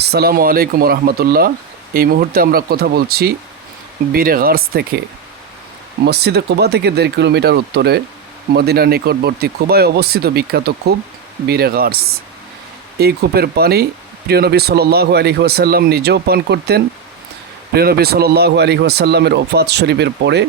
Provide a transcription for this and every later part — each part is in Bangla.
আসসালামু আলাইকুম রহমতুল্লাহ এই মুহূর্তে আমরা কথা বলছি বীরে গার্স থেকে। মসজিদে কুবা থেকে দেড় কিলোমিটার উত্তরে মদিনার নিকটবর্তী কুবায় অবস্থিত বিখ্যাত কূপ বীরে গার্স। এই কূপের পানি প্রিয়নবী সাল্লাহ আলী ওয়াসাল্লাম নিজেও পান করতেন। প্রিয়নবী সাল্লাহ আলী ওয়াসাল্লামের ওফাত শরীফের পরে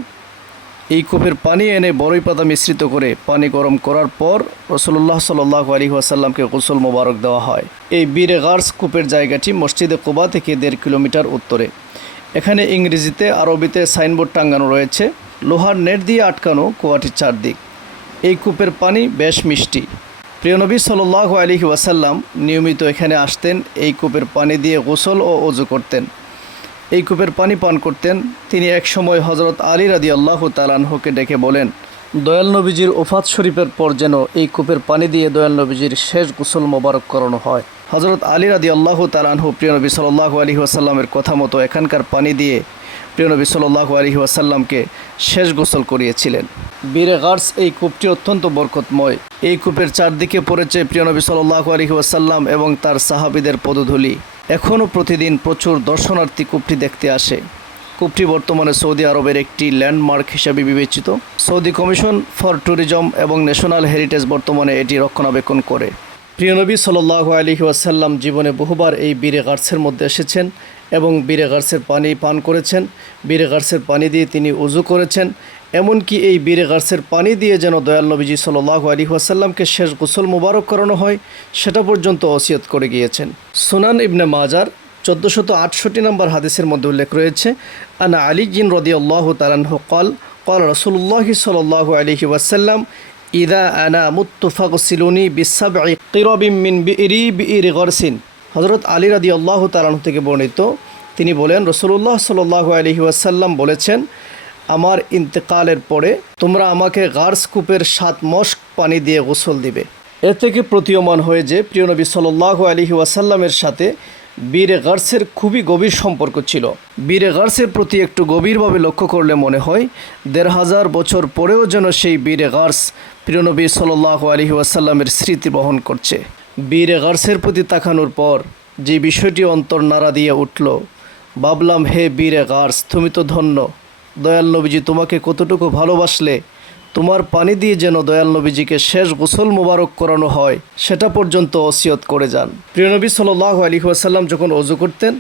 এই কূপের পানি এনে বড়ই পাতা মিশ্রিত করে পানি গরম করার পর রসুল্লাহ সাল্লাহ আলী ওয়াসাল্লামকে গোসল মোবারক দেওয়া হয়। এই বীরে গার্স কূপের জায়গাটি মসজিদে কোবা থেকে দেড় কিলোমিটার উত্তরে। এখানে ইংরেজিতে, আরবিতে সাইনবোর্ড টাঙ্গানো রয়েছে, লোহার নেট দিয়ে আটকানো কুয়াটির চারদিক। এই কূপের পানি বেশ মিষ্টি। প্রিয়নবী সাল্লাহ আলী ওয়াসাল্লাম নিয়মিত এখানে আসতেন, এই কূপের পানি দিয়ে গোসল ও অজু করতেন। এই কূপের পানি পান করতেন। তিনি একসময় হজরত আলী রাদি আল্লাহ তালানহকে ডেকে বলেন, দয়াল নবীজির ওফাত শরীফের পর যেন এই কূপের পানি দিয়ে দয়াল নবীজির শেষ গোসল মোবারক করানো হয়। হজরত আলী রাদি আল্লাহ তালানহু প্রিয়নবী সাল্লাহ আলী ওয়াসাল্লামের কথা মতো এখানকার পানি দিয়ে প্রিয়নবী সাল্লাহ আলী ওয়াসাল্লামকে শেষ গোসল করিয়েছিলেন। বীরে গার্স, এই কূপটি অত্যন্ত বরকতময়। এই কূপের চারদিকে পড়েছে প্রিয়নবী সাল্লাহ আলী ওয়াসাল্লাম এবং তার সাহাবিদের পদধূলি। এখনও প্রতিদিন প্রচুর দর্শনার্থী কূপটি দেখতে আসে। কূপটি বর্তমানে সৌদি আরবের একটি ল্যান্ডমার্ক হিসেবে বিবেচিত। সৌদি কমিশন ফর ট্যুরিজম এবং ন্যাশনাল হেরিটেজ বর্তমানে এটি রক্ষণাবেক্ষণ করে। প্রিয়নবী সাল্লাহ আলী ওয়াসাল্লাম জীবনে বহুবার এই বীরে গার্সের মধ্যে এসেছেন এবং বীরে গার্সের পানি পান করেছেন। বীরে গার্সের পানি দিয়ে তিনি উজু করেছেন। এমনকি এই বীরে গার্সের পানি দিয়ে যেন দয়াল নবীজি সাল্লাহ আলী ওয়াসাল্লামকে শেষ গোসল মোবারক করানো হয়, সেটা পর্যন্ত অসিয়ত করে গিয়েছেন। সুনান ইবনে মাজার চোদ্দোশত আটষট্টি নম্বর হাদিসের মধ্যে উল্লেখ রয়েছে, আনা আলী জিন রদি আল্লাহ তালাহ কল কল রসুল্লাহ সাল্লাহ আলহি ওয়াসাল্লাম ইদা আনা মুত্তুফাক সিলুনি বিসাবি কিরবিম মিন বিরি গরসিন। হজরত আলী রাদি আল্লাহ তালাহ থেকে বর্ণিত, তিনি বলেন রসুল্লাহ সাল্লাহ আলহি ওয়াসাল্লাম বলেছেন, আমার ইন্তেকালের পরে তোমরা আমাকে গার্স কূপের সাত মস্ক পানি দিয়ে গোসল দিবে। এ থেকে প্রতীয়মান হয়ে যে প্রিয়নবী সাল্লাহ আলহি ওয়াসাল্লামের সাথে বীরে গার্সের খুবই গভীর সম্পর্ক ছিল। বীরে গার্সের প্রতি একটু গভীরভাবে লক্ষ্য করলে মনে হয়, দেড় হাজার বছর পরেও যেন সেই বীরে গার্স প্রিয়নবী সাল্লাহ আলহি ওয়াসাল্লামের স্মৃতি বহন করছে। বীরে গার্সের প্রতি তাকানোর পর যে বিষয়টি অন্তর নাড়া দিয়ে উঠল, ভাবলাম, হে বীরে গার্স তুমি তো ধন্য। দয়াল নবীজি তোমাকে কতটুকু ভালোবাসলে তোমার পানি দিয়ে যেন দয়াল নবীজিকে শেষ গোসল মোবারক করানো হয়, সেটা পর্যন্ত অসিয়ত করে যান। প্রিয়নবী সাল্লাহ আলী ওয়াসাল্লাম যখন অজু করতেন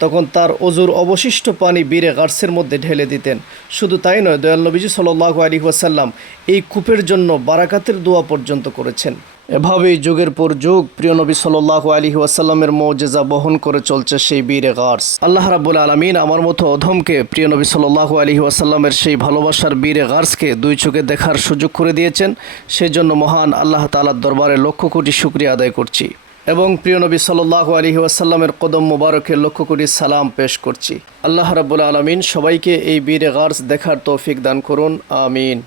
তখন তার অজুর অবশিষ্ট পানি বীরে গার্সের মধ্যে ঢেলে দিতেন। শুধু তাই নয়, দয়াল নবীজি সাল্লাহ আলী ওয়াসাল্লাম এই কূপের জন্য বারাকাতের দোয়া পর্যন্ত করেছেন। এভাবেই যুগের পর যুগ প্রিয় নবী সাল্লাহ আলী ওয়াসাল্লামের মৌজেজা বহন করে চলছে সেই বীরে গার্স। আল্লাহ রাবুল আলমিন আমার মতো অধমকে প্রিয় নবী সাল্লাহ আলী ওয়াসাল্লামের সেই ভালোবাসার বীরে গার্সকে দুই চোখে দেখার সুযোগ করে দিয়েছেন। সেই জন্য মহান আল্লাহ তালার দরবারে লক্ষ কোটি শুক্রিয়া আদায় করছি। এবং প্রিয় নবী সাল্লাহ আলী ওয়াসাল্লামের কদম মোবারকে লক্ষ্য কোটি সালাম পেশ করছি। আল্লাহ রাবুল আলমিন সবাইকে এই বীরে গার্স দেখার তৌফিক দান করুন, আমিন।